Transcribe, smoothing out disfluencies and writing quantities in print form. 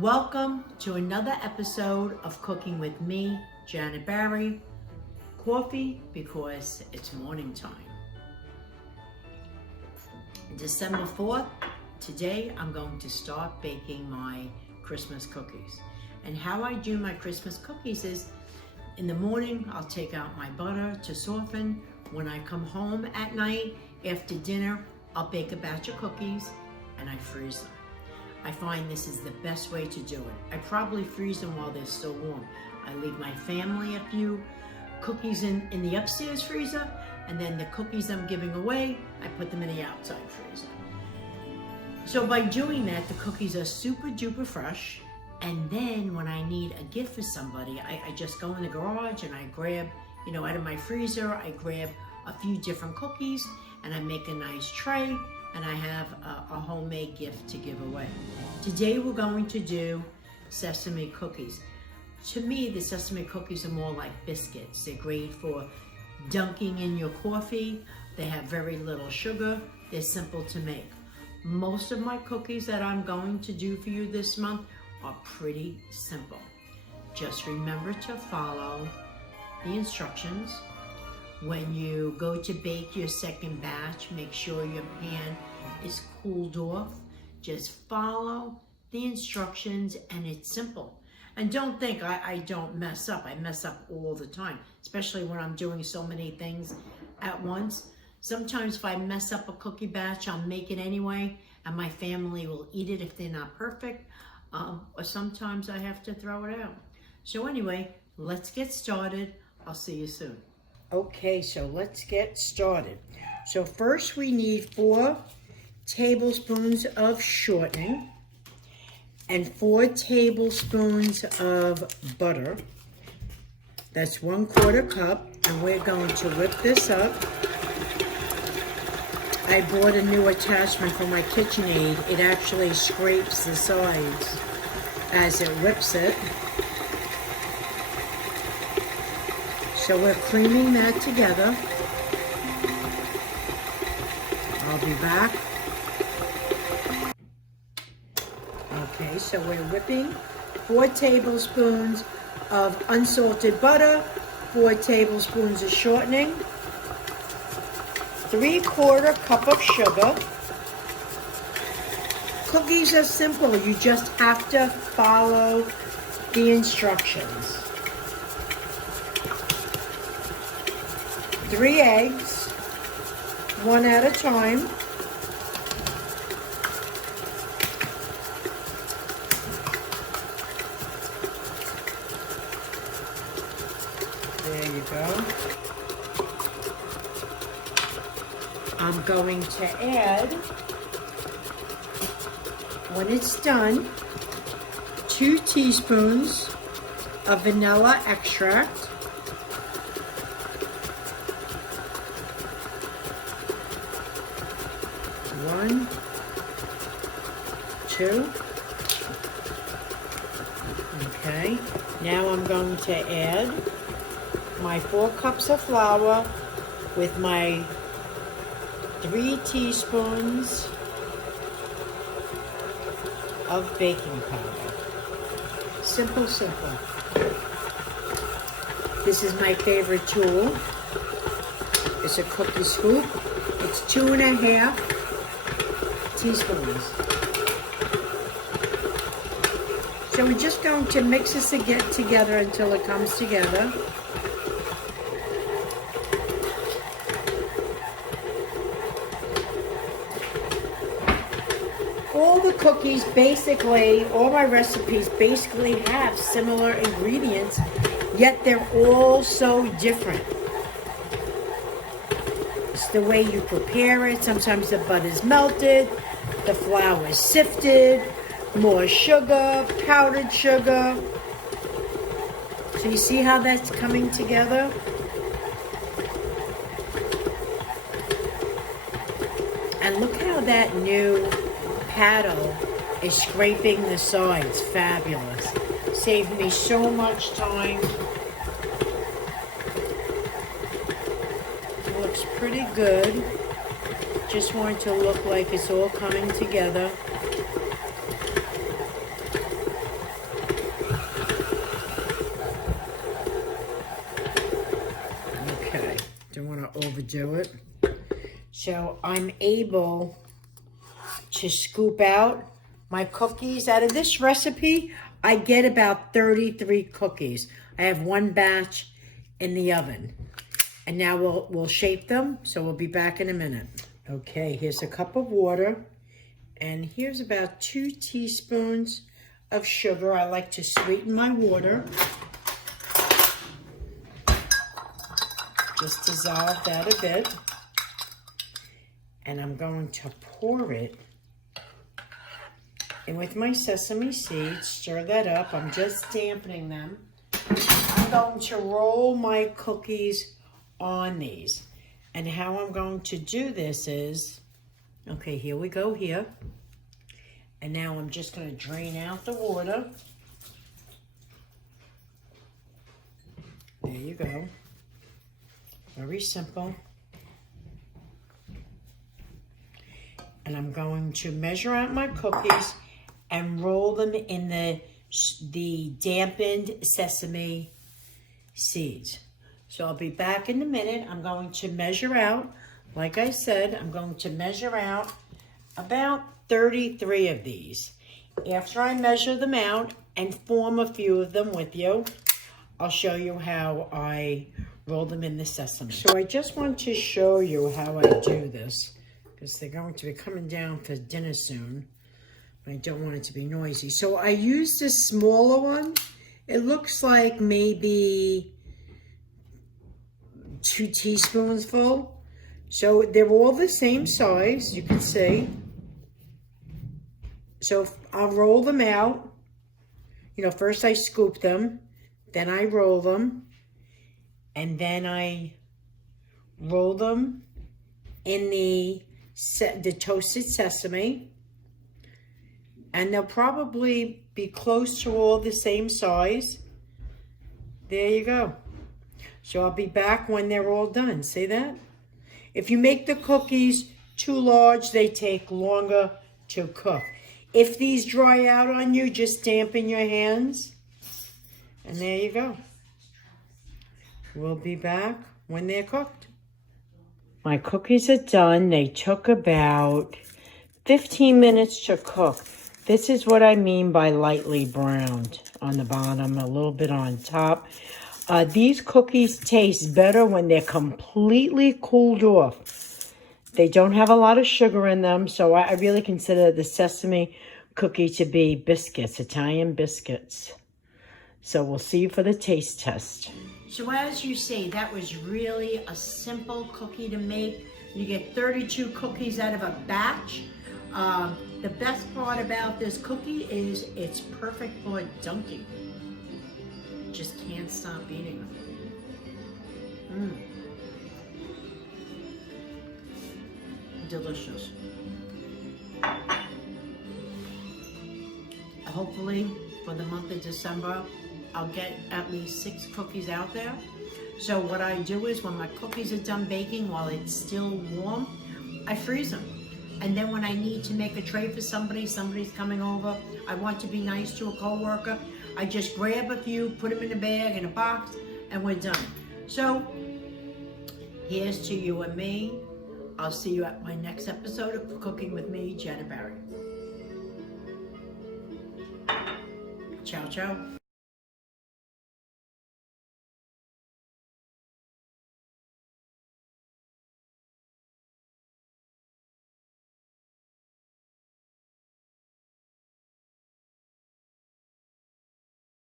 Welcome to another episode of Cooking with me, Janet Bari. Coffee because it's morning time. December 4th, today I'm going to start baking my Christmas cookies. And how I do my Christmas cookies is in the morning I'll take out my butter to soften. When I come home at night after dinner, I'll bake a batch of cookies and I freeze them. I find this is the best way to do it. I probably freeze them while they're still warm. I leave my family a few cookies in the upstairs freezer, and then the cookies I'm giving away, I put them in the outside freezer. So by doing that, the cookies are super duper fresh, and then when I need a gift for somebody, I just go in the garage and I grab, out of my freezer, I grab a few different cookies and I make a nice tray, and I have a homemade gift to give away. Today we're going to do sesame cookies. To me, the sesame cookies are more like biscuits. They're great for dunking in your coffee. They have very little sugar. They're simple to make. Most of my cookies that I'm going to do for you this month are pretty simple. Just remember to follow the instructions. When you go to bake your second batch, make sure your pan is cooled off. Just follow the instructions and it's simple. And don't think I don't mess up. I mess up all the time, especially when I'm doing so many things at once. Sometimes if I mess up a cookie batch, I'll make it anyway, and my family will eat it if they're not perfect. Or sometimes I have to throw it out. So anyway, let's get started. I'll see you soon. Okay, so let's get started. So first we need 4 tablespoons of shortening and 4 tablespoons of butter. That's 1/4 cup, and we're going to whip this up. I bought a new attachment for my KitchenAid. It actually scrapes the sides as it whips it. So we're creaming that together. I'll be back. Okay, so we're whipping 4 tablespoons of unsalted butter, 4 tablespoons of shortening, 3/4 cup of sugar. Cookies are simple. You just have to follow the instructions. 3 eggs, 1 at a time. There you go. I'm going to add, when it's done, 2 teaspoons of vanilla extract. 1, 2. Okay, now I'm going to add my 4 cups of flour with my 3 teaspoons of baking powder. Simple, simple. This is my favorite tool. It's a cookie scoop. It's 2½ teaspoons. So we're just going to mix this together until it comes together. All the cookies basically, all my recipes basically have similar ingredients, yet they're all so different. It's the way you prepare it. Sometimes the butter's melted, the flour is sifted, more sugar, powdered sugar. So you see how that's coming together? And look how that new paddle is scraping the sides. Fabulous. Saved me so much time. Looks pretty good. Just want it to look like it's all coming together. do it. So I'm able to scoop out my cookies. Out of this recipe, I get about 33 cookies. I have one batch in the oven. And now we'll shape them, so we'll be back in a minute. Okay, here's a cup of water, and here's about 2 teaspoons of sugar. I like to sweeten my water. Just dissolve that a bit. And I'm going to pour it in with my sesame seeds, stir that up. I'm just dampening them. I'm going to roll my cookies on these. And how I'm going to do this is, okay, here we go here. And now I'm just going to drain out the water. There you go. Very simple. And I'm going to measure out my cookies and roll them in the dampened sesame seeds. So I'll be back in a minute. I'm going to measure out, like I said, I'm going to measure out about 33 of these. After I measure them out and form a few of them with you, I'll show you how I roll them in the sesame. So I just want to show you how I do this, because they're going to be coming down for dinner soon. I don't want it to be noisy. So I use this smaller one. It looks like maybe 2 teaspoons full. So they're all the same size, you can see. So I'll roll them out. You know, first I scoop them, then I roll them, and then I roll them in the toasted sesame. And they'll probably be close to all the same size. There you go. So I'll be back when they're all done. See that? If you make the cookies too large, they take longer to cook. If these dry out on you, just dampen your hands. And there you go. We'll be back when they're cooked. My cookies are done. They took about 15 minutes to cook. This is what I mean by lightly browned on the bottom, a little bit on top. These cookies taste better when they're completely cooled off. They don't have a lot of sugar in them, so I really consider the sesame cookie to be biscuits, Italian biscuits. So we'll see you for the taste test. So as you see, that was really a simple cookie to make. You get 32 cookies out of a batch. The best part about this cookie is it's perfect for dunking. Just can't stop eating them. Delicious. Hopefully for the month of December, I'll get at least 6 cookies out there. So what I do is when my cookies are done baking, while it's still warm, I freeze them. And then when I need to make a tray for somebody's coming over, I want to be nice to a coworker, I just grab a few, put them in a bag, in a box, and we're done. So here's to you and me. I'll see you at my next episode of Cooking with me, Jenna Bari. Ciao, ciao.